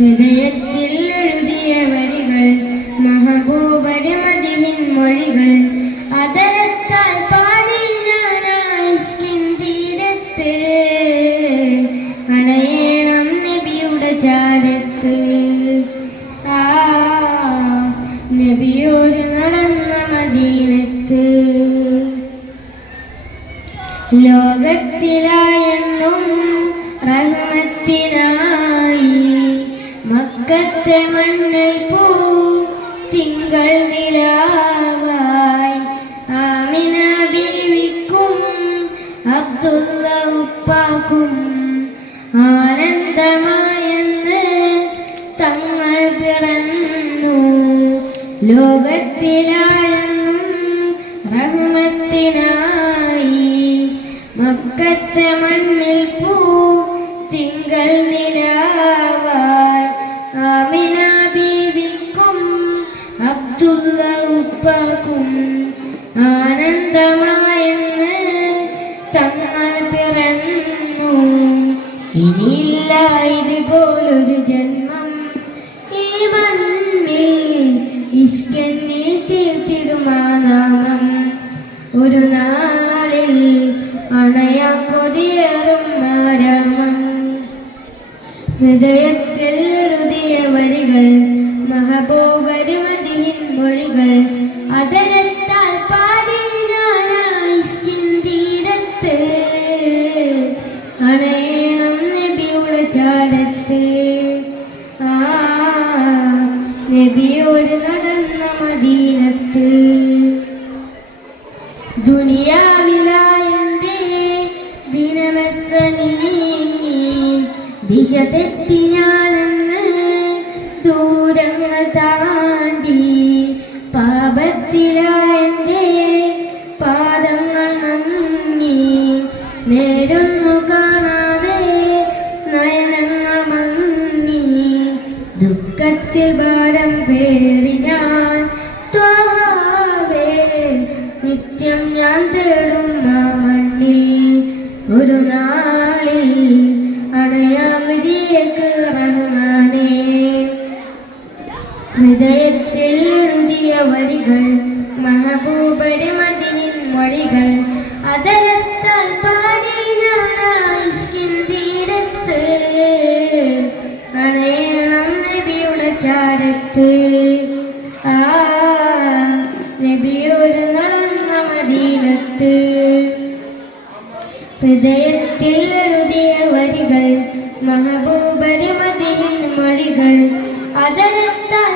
ഹൃദയത്തിൽ എഴുതിയ വരികൾ മഹബൂബരമതിഹിൻ മൊഴികൾ. അതരത്താൽ പാടി ഞാനായിഷ്കിൻ തീരത്ത്. അണയണം നബിയുടെ ചാരത്ത്. ആ നബിയോട് നടന്ന മദീനത്ത്. ലോകത്തിലായെന്നും റഹ്മത്തിനായി മക്കത്തെ മണ്ണിൽ പൂ തിങ്കൾ നിലാവായി. ആമിന ബീവിക്കും അബ്ദുള്ള ഉപ്പാക്കും ആനന്ദമായെന്ന് തങ്ങൾ പിറന്നു. ലോകത്തിലായെന്നും റഹ്മത്തിനായി. മക്കത്തെ മണ്ണിൽ പൂ തിങ്കൾ നിലാവായി. അബ്ദുള്ള ഉപ്പാക്കും ആനന്ദമായെന്ന് തങ്ങൾ പിറന്നു. ഇനിയില്ല ഇതുപോലൊരു ജന്മം ഈ മണ്ണിൽ ഇഷ്കന്നിൽ തീർത്തിടുമാ നാമം ഒരു നാളിൽ അണയാ കൊതിയേറും ആരാമം. ഹൃദയത്തിൽ എഴുതിയ വരികൾ മഹബൂബരുമതിഹിൻ മൊഴികൾ അതരത്താൽ പാടി ഞാനായിഷ്കിൻ അണയണം നബിയുടെ ചാരത്ത്. ആ നബിയോട് നടന്ന മദീനത്ത്. ദുനിയാവിലായന്റെ ദിനമെത്ര നീങ്ങി ദിശ തെറ്റി ഞാനെന്ന് ദൂരങ്ങൾ താണ്ടി പാപത്തിലായന്റെ പാദങ്ങൾ കാണാതെ ദുഃഖത്തിൽ വരികൾ മഹബൂബരി മതിനിൻ മൊഴികൾ. അതരത്താൽ പാടി ഞാനായിഷ്കിൻ തീരത്ത് അണയണം നബിയുടെ ചാരത്ത്. ആ നബിയോട് നടന്ന മദീനത്ത്. ഹൃദയത്തിൽ എഴുതിയ വരികൾ മഹബൂബരി മതിയിൻ മൊഴികൾ. അതരത്താൽ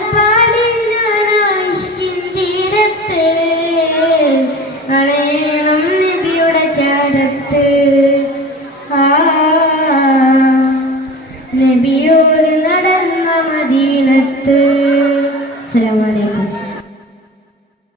കരത്ത്. നബിയോട് നടന്ന മദീനത്ത്. അസ്സലാമലൈക്കും